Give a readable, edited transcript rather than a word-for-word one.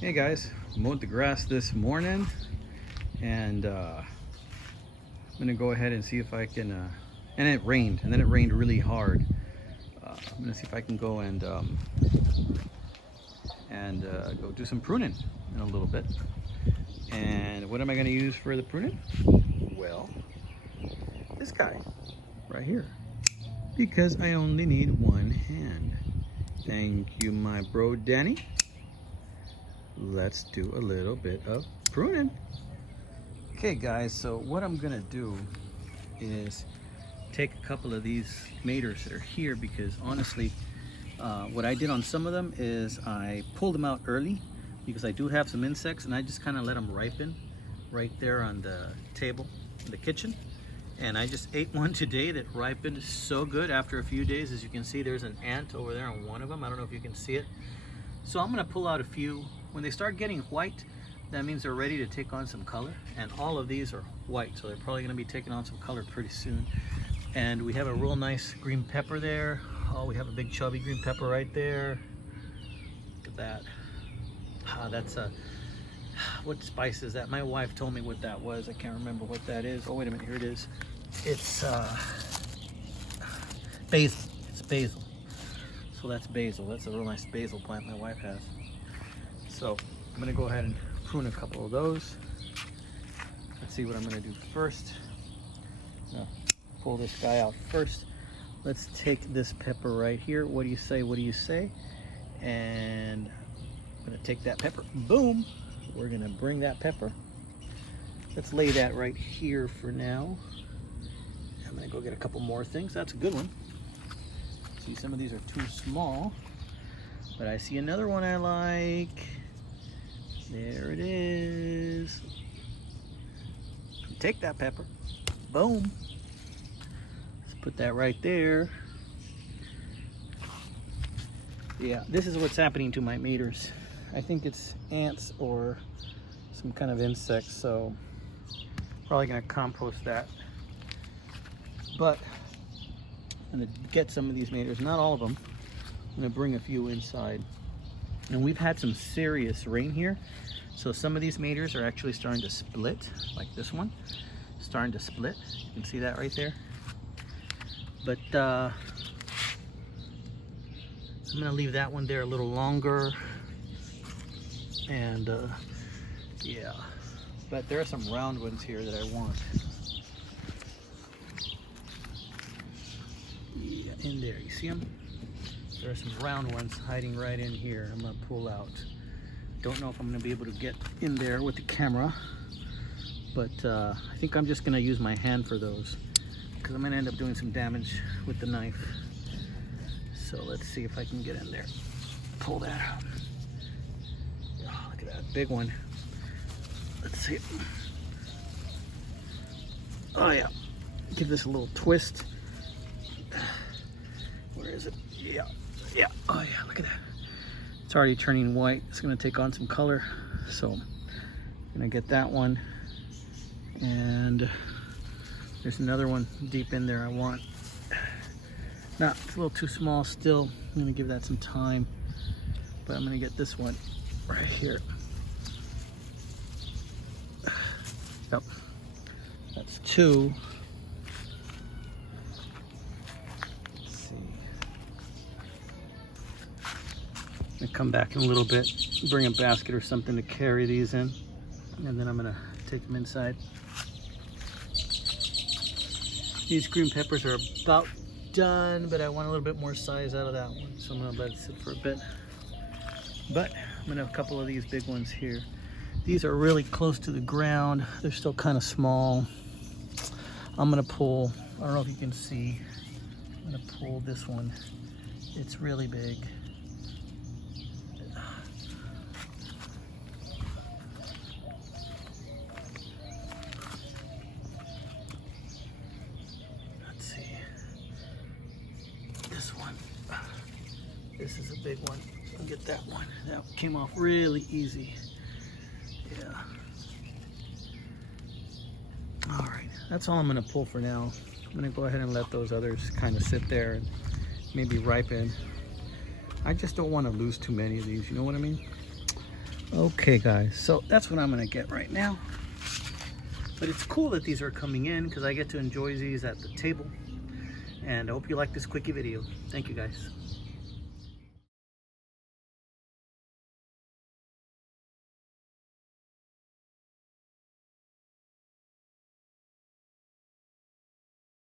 Hey guys, mowed the grass this morning, and I'm gonna go ahead and see if I can. And it rained, and then it rained really hard. I'm gonna see if I can go and go do some pruning in a little bit. And what am I gonna use for the pruning? Well, this guy right here, because I only need one hand. Thank you, my bro Danny. Let's do a little bit of pruning. Okay guys, so what I'm gonna do is take a couple of these maters that are here, because honestly what I did on some of them is I pulled them out early because I do have some insects, and I just kind of let them ripen right there on the table in the kitchen. And I just ate one today that ripened so good after a few days. As you can see, there's an ant over there on one of them. I don't know if you can see it. So I'm gonna pull out a few. When they start getting white, that means they're ready to take on some color. And all of these are white, so they're probably gonna be taking on some color pretty soon. And we have a real nice green pepper there. Oh, we have a big chubby green pepper right there. Look at that. That's a, what spice is that? My wife told me what that was. I can't remember what that is. Oh, wait a minute, here it is. It's basil. It's basil. So that's basil. That's a real nice basil plant my wife has. So I'm gonna go ahead and prune a couple of those. Let's see what I'm gonna do first. I'm gonna pull this guy out first. Let's take this pepper right here. What do you say? What do you say? And I'm gonna take that pepper. Boom! We're gonna bring that pepper. Let's lay that right here for now. I'm gonna go get a couple more things. That's a good one. See, some of these are too small, but I see another one I like. There it is. Take that pepper. Boom. Let's put that right there. Yeah, this is what's happening to my maters. I think it's ants or some kind of insect, so probably gonna compost that. But I'm gonna get some of these maters, not all of them. I'm gonna bring a few inside. And we've had some serious rain here, so some of these maters are actually starting to split, like this one, starting to split. You can see that right there. But I'm gonna leave that one there a little longer. And yeah, but there are some round ones here that I want. Yeah, in there, you see them? There are some round ones hiding right in here. I'm gonna pull out. Don't know if I'm gonna be able to get in there with the camera, but I think I'm just gonna use my hand for those, because I'm gonna end up doing some damage with the knife. So let's see if I can get in there. Pull that out. Oh, look at that big one. Let's see. Oh yeah. Give this a little twist. Where is it? Yeah. Yeah. Oh yeah, look at that. It's already turning white. It's gonna take on some color. So I'm gonna get that one. And there's another one deep in there I want. Nah, it's a little too small still. I'm gonna give that some time. But I'm gonna get this one right here. Yep. That's two. I'm gonna come back in a little bit, bring a basket or something to carry these in, and then I'm gonna take them inside. These green peppers are about done, but I want a little bit more size out of that one, so I'm gonna let it sit for a bit. But I'm gonna have a couple of these big ones here. These are really close to the ground. They're still kind of small. I'm gonna pull, I don't know if you can see, I'm gonna pull this one. It's really big. This is a big one. I'll get that one. That came off really easy. Yeah. All right, that's all I'm gonna pull for now. I'm gonna go ahead and let those others kind of sit there and maybe ripen. I just don't want to lose too many of these, you know what I mean? Okay guys, so that's what I'm gonna get right now. But it's cool that these are coming in because I get to enjoy these at the table. And I hope you like this quickie video. Thank you guys.